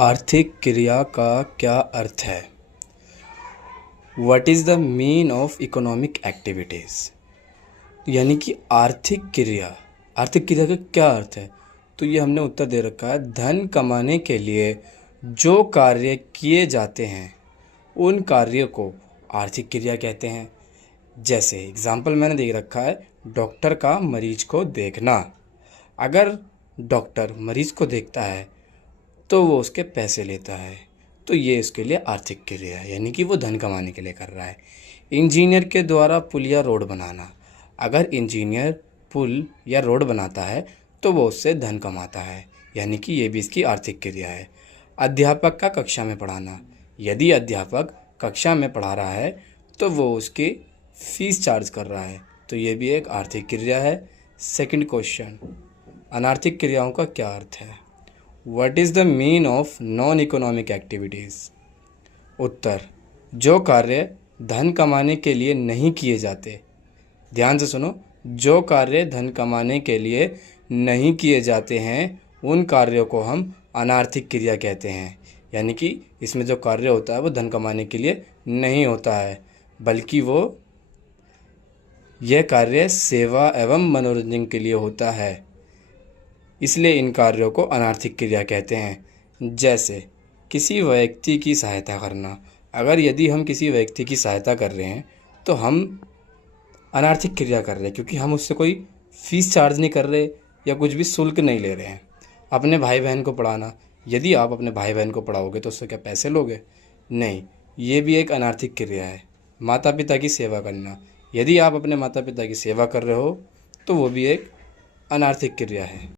आर्थिक क्रिया का क्या अर्थ है? What is the mean of economic activities? यानी कि आर्थिक क्रिया का क्या अर्थ है? तो ये हमने उत्तर दे रखा है, धन कमाने के लिए जो कार्य किए जाते हैं उन कार्यों को आर्थिक क्रिया कहते हैं। जैसे एग्जाम्पल मैंने दे रखा है, डॉक्टर का मरीज को देखना। अगर डॉक्टर मरीज को देखता है तो वो उसके पैसे लेता है, तो ये इसके लिए आर्थिक क्रिया है, यानी कि वो धन कमाने के लिए कर रहा है। इंजीनियर के द्वारा पुल या रोड बनाना। अगर इंजीनियर पुल या रोड बनाता है तो वो उससे धन कमाता है, यानी कि ये भी इसकी आर्थिक क्रिया है। अध्यापक का कक्षा में पढ़ाना। यदि अध्यापक कक्षा में पढ़ा रहा है तो वो उसकी फीस चार्ज कर रहा है, तो ये भी एक आर्थिक क्रिया है। सेकंड क्वेश्चन, अनार्थिक क्रियाओं का क्या अर्थ है? What is the mean of non economic activities? उत्तर, जो कार्य धन कमाने के लिए नहीं किए जाते। ध्यान से सुनो, जो कार्य धन कमाने के लिए नहीं किए जाते हैं उन कार्यों को हम अनार्थिक क्रिया कहते हैं। यानी कि इसमें जो कार्य होता है वो धन कमाने के लिए नहीं होता है, बल्कि वो यह कार्य सेवा एवं मनोरंजन के लिए होता है, इसलिए इन कार्यों को अनार्थिक क्रिया कहते हैं। जैसे किसी व्यक्ति की सहायता करना। अगर यदि हम किसी व्यक्ति की सहायता कर रहे हैं तो हम अनार्थिक क्रिया कर रहे हैं, क्योंकि हम उससे कोई फीस चार्ज नहीं कर रहे या कुछ भी शुल्क नहीं ले रहे हैं। अपने भाई बहन को पढ़ाना। यदि आप अपने भाई बहन को पढ़ाओगे तो उससे क्या पैसे लोगे? नहीं, ये भी एक अनार्थिक क्रिया है। माता पिता की सेवा करना। यदि आप अपने माता पिता की सेवा कर रहे हो तो वो भी एक अनार्थिक क्रिया है।